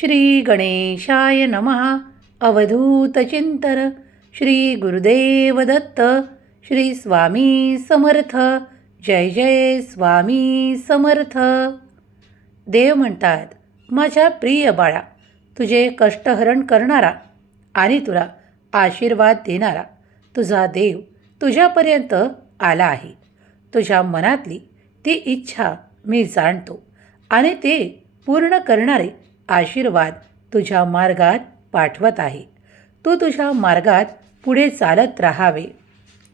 श्री गणेशाय नमः अवधूतचिंतर श्री गुरुदेव दत्त। श्री स्वामी समर्थ। जय जय स्वामी समर्थ। देव म्हणतात माझ्या प्रिय बाळा तुझे कष्टहरण करणारा आणि तुला आशीर्वाद देणारा तुझा देव तुझ्यापर्यंत आला आहे. तुझ्या मनातली ती इच्छा मी जाणतो आणि ते पूर्ण करणारे आशीर्वाद तुझ्या मार्गात पाठवत आहे. तू तुझ्या मार्गात पुढे चालत राहावे.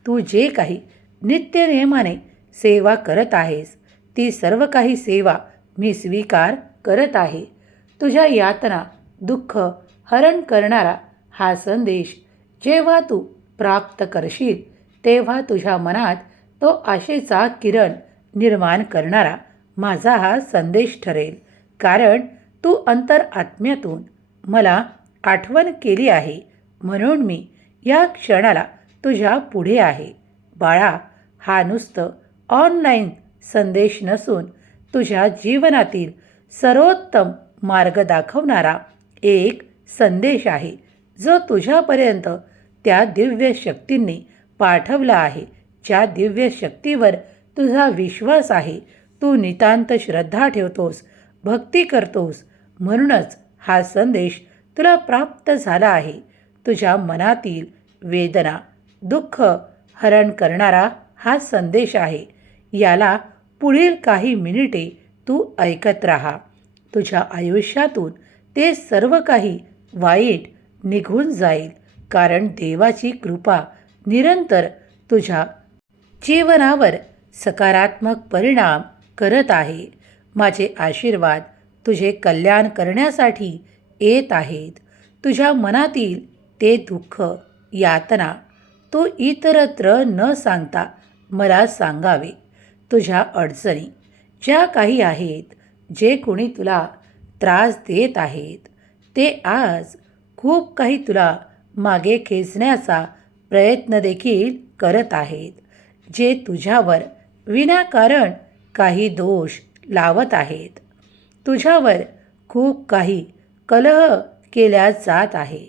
तू जे काही नित्यनियमाने सेवा करत आहेस ती सर्व काही सेवा मी स्वीकार करत आहे. तुझ्या यातना दुःख हरण करणारा हा संदेश जेव्हा तू प्राप्त करशील तेव्हा तुझ्या मनात तो आशेचा किरण निर्माण करणारा माझा हा संदेश ठरेल. कारण तू अंतर आत्म्यातून मला आठवण केली आहे म्हणून मी या क्षणाला तुझ्या पुढे आहे. बाळा हा नुसतं ऑनलाईन संदेश नसून तुझ्या जीवनातील सर्वोत्तम मार्ग दाखवणारा एक संदेश आहे जो तुझ्यापर्यंत त्या दिव्य शक्तींनी पाठवला आहे. ज्या दिव्य शक्तीवर तुझा विश्वास आहे तू नितांत श्रद्धा ठेवतोस भक्ती करतोस म्हणूनच हा संदेश तुला प्राप्त झाला आहे. तुझ्या मनातील वेदना दुःख हरण करणारा हा संदेश आहे. याला पुढील काही मिनिटे तू ऐकत राहा. तुझ्या आयुष्यातून ते सर्व काही वाईट निघून जाईल. कारण देवाची कृपा निरंतर तुझ्या जीवनावर सकारात्मक परिणाम करत आहे. माझे आशीर्वाद तुझे कल्याण करण्यासाठी येत आहेत. तुझ्या मनातील ते दुःख यातना तू इतरत्र न सांगता मला सांगावे. तुझ्या अडचणी ज्या काही आहेत जे कोणी तुला त्रास देत आहेत ते आज खूप काही तुला मागे खेचण्याचा प्रयत्न देखील करत आहेत जे तुझ्यावर विनाकारण काही दोष लावत आहेत. तुझ्यावर खूप काही कलह केल्या जात आहे.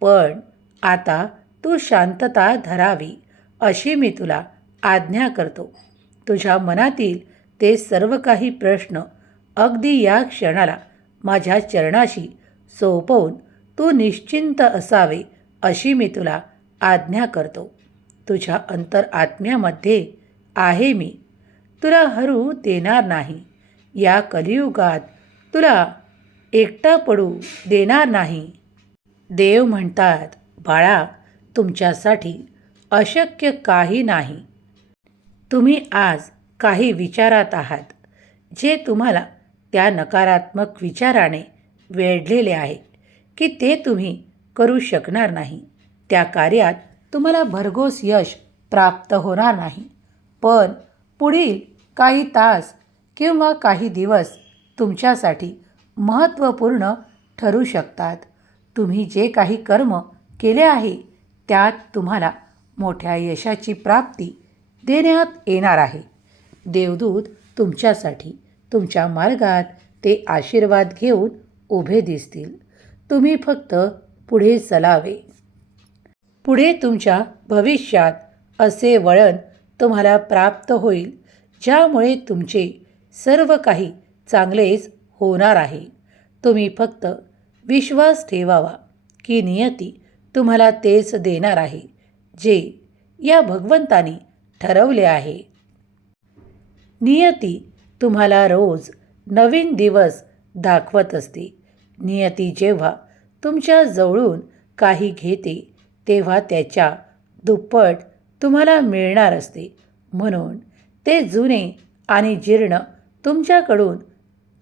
पण आता तू शांतता धरावी अशी मी तुला आज्ञा करतो. तुझ्या मनातील ते सर्व काही प्रश्न अगदी या क्षणाला माझ्या चरणाशी सोपवून तू निश्चिंत असावे अशी मी तुला आज्ञा करतो. तुझ्या अंतर आत्म्यामध्ये आहे मी. तुला हरू देणार नाही. या कलियुगात तुला एकटा पडू देणार नाही. देव म्हणतात बाळा तुमच्यासाठी अशक्य काही नाही. तुम्ही आज काही विचारात आहात जे तुम्हाला त्या नकारात्मक विचाराने वेढलेले आहे की ते तुम्ही करू शकणार नाही. त्या कार्यात तुम्हाला भरघोस यश प्राप्त होणार नाही. पण पुढील काही तास किंवा काही दिवस तुमच्यासाठी महत्त्वपूर्ण ठरू शकतात. तुम्ही जे काही कर्म केले आहे त्यात तुम्हाला मोठ्या यशाची प्राप्ती देण्यात येणार आहे. देवदूत तुमच्यासाठी तुमच्या मार्गात ते आशीर्वाद घेऊन उभे दिसतील. तुम्ही फक्त पुढे चलावे. पुढे तुमच्या भविष्यात असे वळण तुम्हाला प्राप्त होईल ज्यामुळे तुमचे सर्व काही चांगलेच होणार आहे. तुम्ही फक्त विश्वास ठेवावा की नियती तुम्हाला तेच देणार आहे जे या भगवंतानी ठरवले आहे. नियती तुम्हाला रोज नवीन दिवस दाखवत असते. नियती जेव्हा तुमच्या जवळून काही घेते तेव्हा त्याच्या दुप्पट तुम्हाला मिळणार असते. म्हणून ते जुने आणि जीर्ण तुमच्याकडून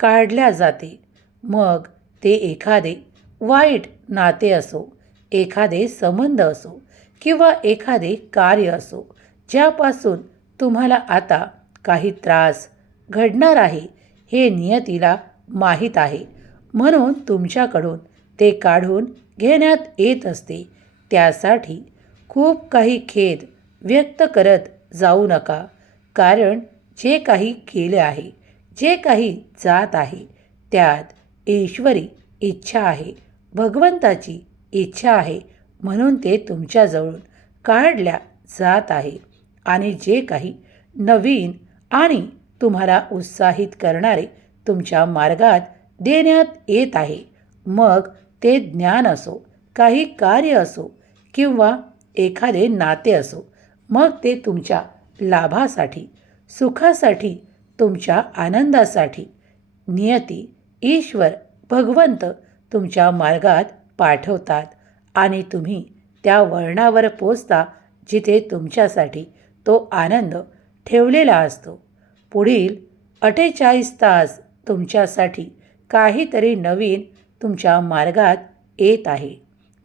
काढल्या जाते. मग ते एखादे वाईट नाते असो एखादे संबंध असो किंवा एखादे कार्य असो ज्यापासून तुम्हाला आता काही त्रास घडणार आहे हे नियतीला माहीत आहे. म्हणून तुमच्याकडून ते काढून घेण्यात येत असते. त्यासाठी खूप काही खेद व्यक्त करत जाऊ नका. कारण जे काही केले आहे जे काही जात आहे त्यात ईश्वरी इच्छा आहे भगवंताची इच्छा आहे म्हणून ते तुमच्याजवळून काढल्या जात आहे आणि जे काही नवीन आणि तुम्हाला उत्साहित करणारे तुमच्या मार्गात देण्यात येत आहे मग ते ज्ञान असो काही कार्य असो किंवा एखादे नाते असो मग ते तुमच्या लाभासाठी सुखासाठी तुमच्या आनंदासाठी. नियती ईश्वर भगवंत तुमच्या मार्गात पाठवतात आणि तुम्ही त्या वळणावर पोचता जिथे तुमच्यासाठी तो आनंद ठेवलेला असतो. पुढील अठ्ठेचाळीस तास तुमच्यासाठी काहीतरी नवीन तुमच्या मार्गात येत आहे.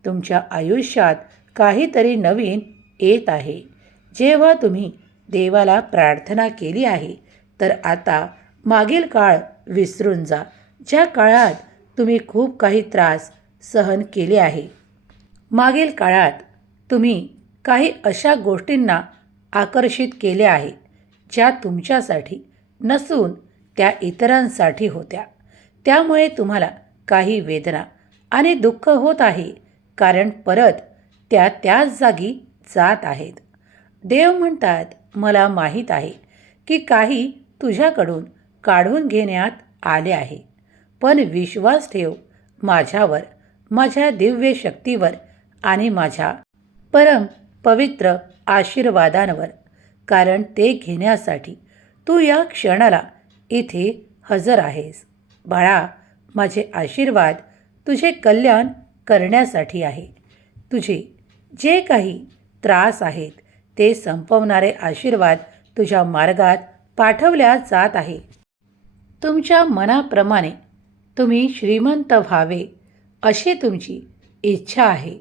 तुमच्या आयुष्यात काहीतरी नवीन येत आहे. जेव्हा तुम्ही देवाला प्रार्थना केली आहे तर आता मागील काळ विसरून जा. ज्या काळात तुम्ही खूप काही त्रास सहन केले आहे मागील काळात तुम्ही काही अशा गोष्टींना आकर्षित केले आहे ज्या तुमच्यासाठी नसून त्या इतरांसाठी होत्या. त्यामुळे तुम्हाला काही वेदना आणि दुःख होत आहे कारण परत त्या त्याच जागी जात आहेत. देव म्हणतात मला माहीत आहे की काही तुझ्याकडून काढून घेण्यात आले आहे. पण विश्वास ठेव माझ्यावर माझ्या दिव्य शक्तीवर आणि माझ्या परम पवित्र आशीर्वादांवर. कारण ते घेण्यासाठी तू या क्षणाला इथे हजर आहेस. बाळा माझे आशीर्वाद तुझे कल्याण करण्यासाठी आहे. तुझे जे काही त्रास आहेत ते संपवणारे आशीर्वाद तुझ्या मार्गात पाठवल्या जात आहे. तुमच्या मनाप्रमाणे तुम्ही श्रीमंत व्हावे अशी तुमची इच्छा आहे.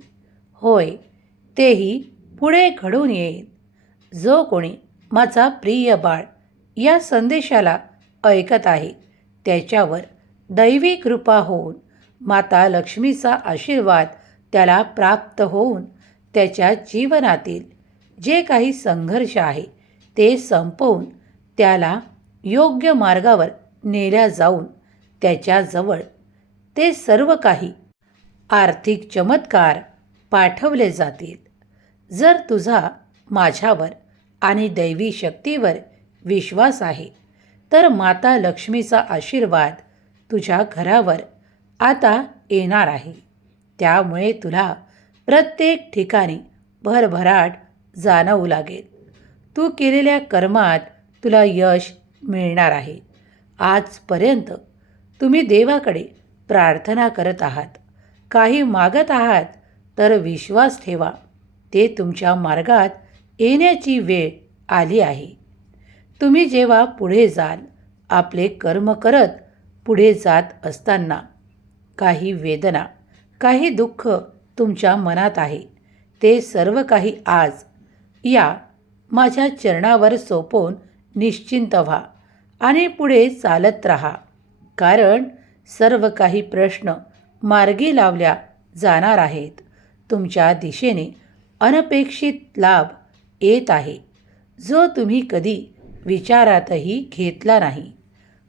होय तेही पुढे घडून येईल. जो कोणी माझा प्रिय बाळ या संदेशाला ऐकत आहे त्याच्यावर दैवी कृपा होऊन माता लक्ष्मीचा आशीर्वाद त्याला प्राप्त होऊन त्याच्या जीवनातील जे काही संघर्ष आहे ते संपवून त्याला योग्य मार्गावर नेल्या जाऊन त्याच्याजवळ ते सर्व काही आर्थिक चमत्कार पाठवले जातील. जर तुझा माझ्यावर आणि दैवी शक्तीवर विश्वास आहे तर माता लक्ष्मीचा आशीर्वाद तुझ्या घरावर आता येणार आहे. त्यामुळे तुला प्रत्येक ठिकाणी भरभराट जाणवू लागेल. तू केलेल्या कर्मात तुला यश मिळणार आहे. आजपर्यंत तुम्ही देवाकडे प्रार्थना करत आहात. काही मागत आहात तर विश्वास ठेवा. ते तुमच्या मार्गात येण्याची वेळ आली आहे. तुम्ही जेव्हा पुढे जाल आपले कर्म करत पुढे जात असताना काही वेदना काही दुःख तुमच्या मनात आहे. ते सर्व काही आज या माझ्या चरणावर सोपवून निश्चिंत व्हा आणि पुढे चालत राहा. कारण सर्व काही प्रश्न मार्गी लावल्या जाणार आहेत. तुमच्या दिशेने अनपेक्षित लाभ येत आहे. जो तुम्ही कधी विचारातही घेतला नाही.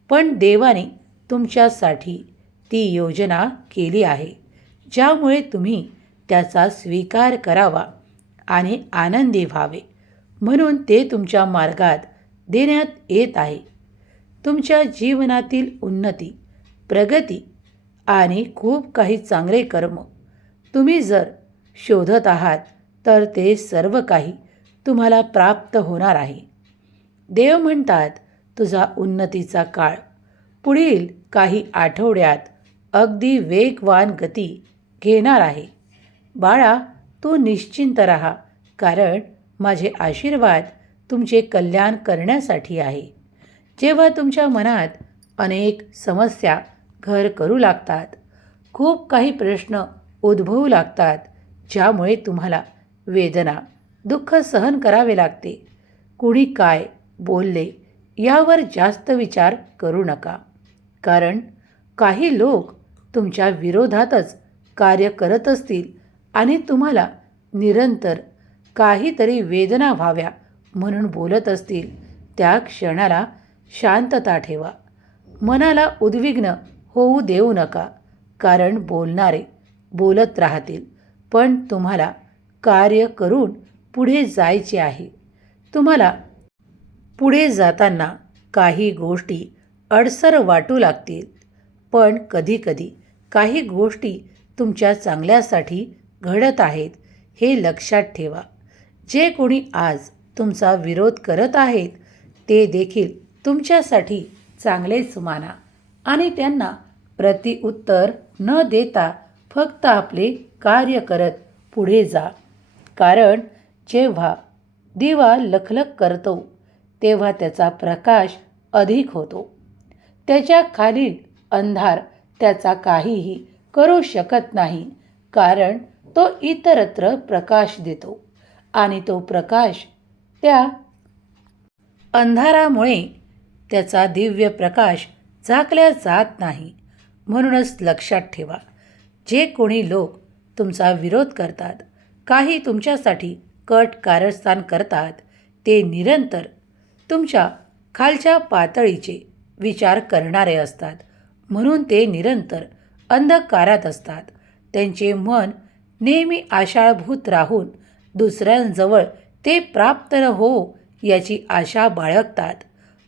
पण देवाने तुमच्यासाठी ती योजना केली आहे ज्यामुळे तुम्ही त्याचा स्वीकार करावा आणि आनंदी व्हावे. म्हणून ते तुमच्या मार्गात देण्यात येत आहे. तुमच्या जीवनातील उन्नती प्रगती आणि खूप काही चांगले कर्म तुम्ही जर शोधत आहात तर ते सर्व काही तुम्हाला प्राप्त होणार आहे. देव म्हणतात तुझा उन्नतीचा काळ. पुढील काही आठवड्यात अगदी वेगवान गती घेणार आहे. बाळा तू निश्चिंत राहा कारण माझे आशीर्वाद तुमचे कल्याण करण्यासाठी आहे. जेव्हा तुमच्या मनात अनेक समस्या घर करू लागतात खूप काही प्रश्न उद्भवू लागतात ज्यामुळे तुम्हाला वेदना दुःख सहन करावे लागते. कुणी काय बोलले यावर जास्त विचार करू नका. कारण काही लोक तुमच्या विरोधातच कार्य करत असतील आणि तुम्हाला निरंतर काहीतरी वेदना व्हाव्या म्हणून बोलत असतील त्या क्षणाला शांतता ठेवा. मनाला उद्विग्न होऊ देऊ नका कारण बोलणारे बोलत राहतील पण तुम्हाला कार्य करून पुढे जायचे आहे. तुम्हाला पुढे जाताना काही गोष्टी अडसर वाटू लागतील पण कधीकधी काही गोष्टी तुमच्या चांगल्यासाठी घडत आहेत हे लक्षात ठेवा. जे कोणी आज तुमचा विरोध करत आहेत ते देखील तुमच्यासाठी चांगलेच माना. आणि त्यांना प्रतिउत्तर न देता फक्त आपले कार्य करत पुढे जा. कारण जेव्हा दिवा लखलख करतो तेव्हा त्याचा प्रकाश अधिक होतो. त्याच्या खालील अंधार त्याचा काहीही करू शकत नाही कारण तो इतरत्र प्रकाश देतो. आणि तो प्रकाश त्या अंधारामुळे त्याचा दिव्य प्रकाश झाकल्या जात नाही. म्हणूनच लक्षात ठेवा जे कोणी लोक तुमचा विरोध करतात काही तुमच्यासाठी कट कारस्थान करतात ते निरंतर तुमच्या खालच्या पातळीचे विचार करणारे असतात. म्हणून ते निरंतर अंधकारात असतात. त्यांचे मन नेहमी आशाळभूत राहून दुसऱ्यांजवळ ते प्राप्त न हो याची आशा बाळगतात.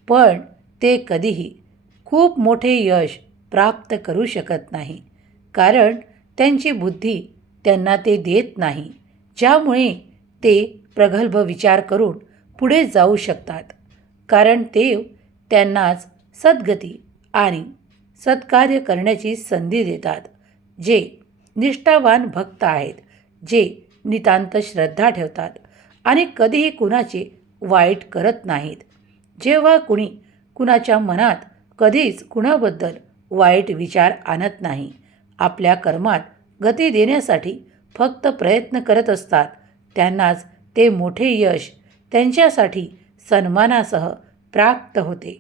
पण ते कधीही खूप मोठे यश प्राप्त करू शकत नाही. कारण त्यांची बुद्धी त्यांना ते देत नाही ज्यामुळे ते प्रगल्भ विचार करून पुढे जाऊ शकतात. कारण देव त्यांनाच सद्गती आणि सत्कार्य करण्याची संधी देतात जे निष्ठावान भक्त आहेत जे नितांत श्रद्धा ठेवतात. आणि कधीही कुणाचे वाईट करत नाहीत. जेव्हा कुणी कुणाच्या मनात कधीच कुणाबद्दल वाईट विचार आणत नाही आपल्या कर्मात गती देण्यासाठी फक्त प्रयत्न करत असतात. त्यांनाच ते मोठे यश त्यांच्यासाठी सन्मानासह प्राप्त होते.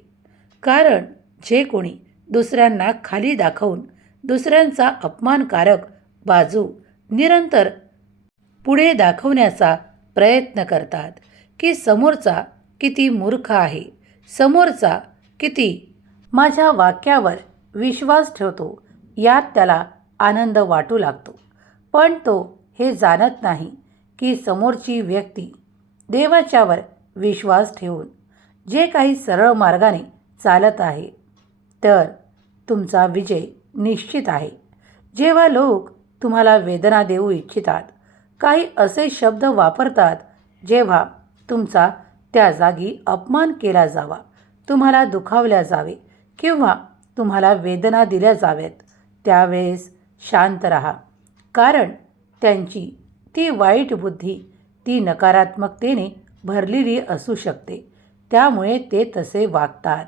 कारण जे कोणी दुसऱ्यांना खाली दाखवून दुसऱ्यांचा अपमानकारक बाजू निरंतर पुढे दाखवण्याचा प्रयत्न करतात की समोरचा किती मूर्ख आहे समोरचा किती माझ्या वाक्यावर विश्वास ठेवतो यात त्याला आनंद वाटू लागतो. पण तो हे जाणत नाही की समोरची व्यक्ती देवाच्यावर विश्वास ठेवून जे काही सरळ मार्गाने चालत आहे तर तुमचा विजय निश्चित आहे. जेव्हा लोक तुम्हाला वेदना देऊ इच्छितात काही असे शब्द वापरतात जेव्हा तुमचा त्या जागी अपमान केला जावा तुम्हाला दुखावल्या जावे किंवा तुम्हाला वेदना दिल्या जाव्यात त्यावेळेस शांत राहा. कारण त्यांची ती वाईट बुद्धी ती नकारात्मकतेने भरलेली असू शकते. त्यामुळे ते तसे वागतात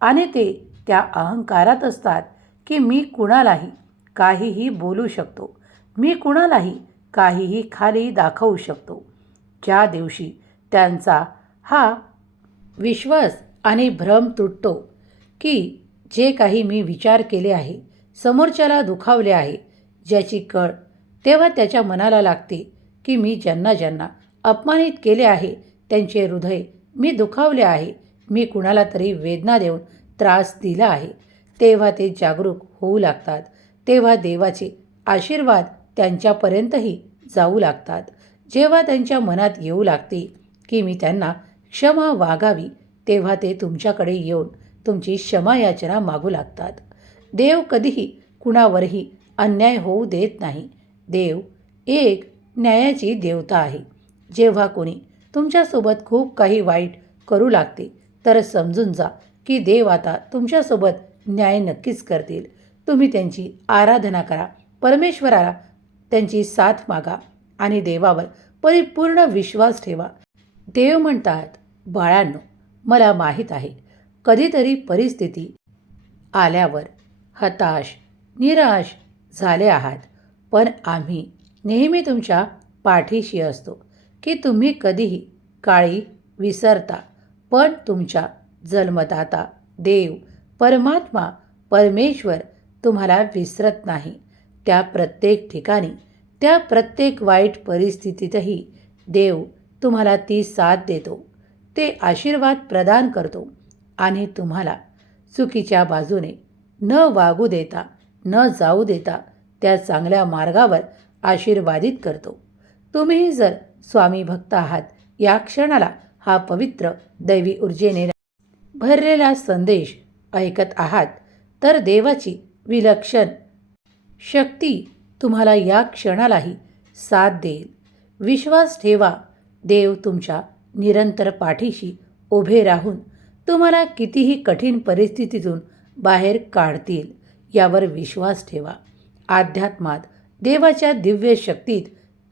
आणि ते त्या अहंकारात असतात की मी कुणालाही काहीही बोलू शकतो. मी कुणालाही काहीही खाली दाखवू शकतो. ज्या दिवशी त्यांचा हा विश्वास आणि भ्रम तुटतो की जे काही मी विचार केले आहे समोरच्याला दुखावले आहे ज्याची कळ तेव्हा त्याच्या मनाला लागते की मी ज्यांना ज्यांना अपमानित केले आहे त्यांचे हृदय मी दुखावले आहे मी कुणाला तरी वेदना देऊन त्रास दिला आहे. तेव्हा ते जागरूक होऊ लागतात. तेव्हा देवाचे आशीर्वाद त्यांच्यापर्यंतही जाऊ लागतात. जेव्हा त्यांच्या मनात येऊ लागते की मी त्यांना क्षमा वागावी तेव्हा ते तुमच्याकडे येऊन तुमची क्षमा याचना मागू लागतात. देव कधीही कुणावरही अन्याय होऊ देत नाही. देव एक न्यायाची देवता आहे. जेव्हा कोणी तुमच्यासोबत खूप काही वाईट करू लागते तर समजून जा की देव आता तुमच्यासोबत न्याय नक्कीच करतील. तुम्ही त्यांची आराधना करा. परमेश्वराला त्यांची साथ मागा आणि देवावर परिपूर्ण विश्वास ठेवा. देव म्हणतात बाळांनो मला माहीत आहे कधीतरी परिस्थिती आल्यावर हताश निराश झाले आहात पण आम्ही नेहमी तुमच्या पाठीशी असतो की तुम्ही कधीही काळी विसरता पण तुमच्या जन्मदाता देव परमात्मा परमेश्वर तुम्हाला विसरत नाही. त्या प्रत्येक ठिकाणी त्या प्रत्येक वाईट परिस्थितीतही देव तुम्हाला ती साथ देतो. ते आशीर्वाद प्रदान करतो आणि तुम्हाला चुकीच्या बाजूने न वागू देता न जाऊ देता त्या चांगल्या मार्गावर आशीर्वादित करतो. तुम्ही जर स्वामी भक्त आहात या क्षणाला हा पवित्र दैवी ऊर्जेने भरलेला संदेश ऐकत आहात तर देवाची विलक्षण शक्ती तुम्हाला या क्षणालाही साथ देईल. विश्वास ठेवा. देव तुमच्या निरंतर पाठीशी उभे राहून तुम्हाला कितीही कठीण परिस्थितीतून बाहेर काढतील यावर विश्वास ठेवा. अध्यात्मात देवाच्या दिव्य शक्तीत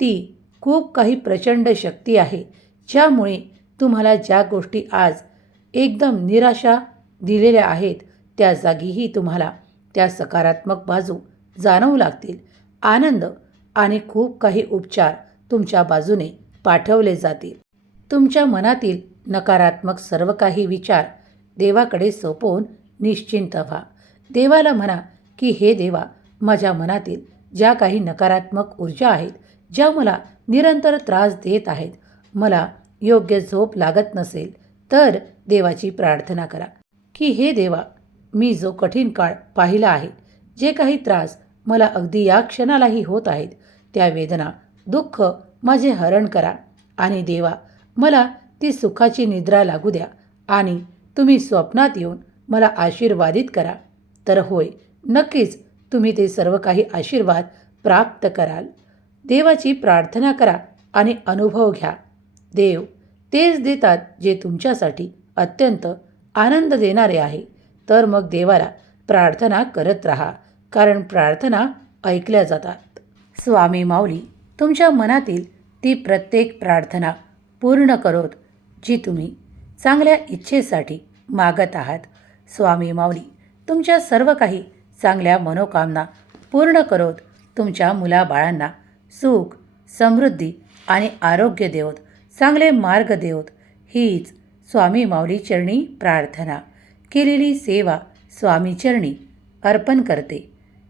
ती खूप काही प्रचंड शक्ती आहे ज्यामुळे तुम्हाला ज्या गोष्टी आज एकदम निराशा दिलेल्या आहेत त्या जागीही तुम्हाला त्या सकारात्मक बाजू जाणवू लागतील. आनंद आणि खूप काही उपचार तुमच्या बाजूने पाठवले जातील. तुमच्या मनातील नकारात्मक सर्व काही विचार देवाकडे सोपवून निश्चिंत व्हा. देवाला म्हणा की हे देवा माझ्या मनातील ज्या काही नकारात्मक ऊर्जा आहेत ज्या मला निरंतर त्रास देत आहेत मला योग्य झोप लागत नसेल तर देवाची प्रार्थना करा. की हे देवा मी जो कठीण काळ पाहिला आहे जे काही त्रास मला अगदी या क्षणालाही होत आहेत. त्या वेदना दुःख माझे हरण करा. आणि देवा मला ती सुखाची निद्रा लागू द्या. आणि तुम्ही स्वप्नात येऊन मला आशीर्वादित करा. तर होय नक्कीच तुम्ही ते सर्व काही आशीर्वाद प्राप्त कराल. देवाची प्रार्थना करा आणि अनुभव घ्या. देव तेच देतात जे तुमच्यासाठी अत्यंत आनंद देणारे आहे. तर मग देवाला प्रार्थना करत राहा. कारण प्रार्थना ऐकल्या जातात. स्वामी माऊली तुमच्या मनातील ती प्रत्येक प्रार्थना पूर्ण करोत जी तुम्ही चांगल्या इच्छेसाठी मागत आहात. स्वामी माऊली तुमच्या सर्व काही चांगल्या मनोकामना पूर्ण करोत तुमच्या मुलाबाळांना सुख समृद्धी आणि आरोग्य देवत चांगले मार्ग देवत. हीच स्वामी माऊली चरणी प्रार्थना. केलेली सेवा स्वामी चरणी अर्पण करते.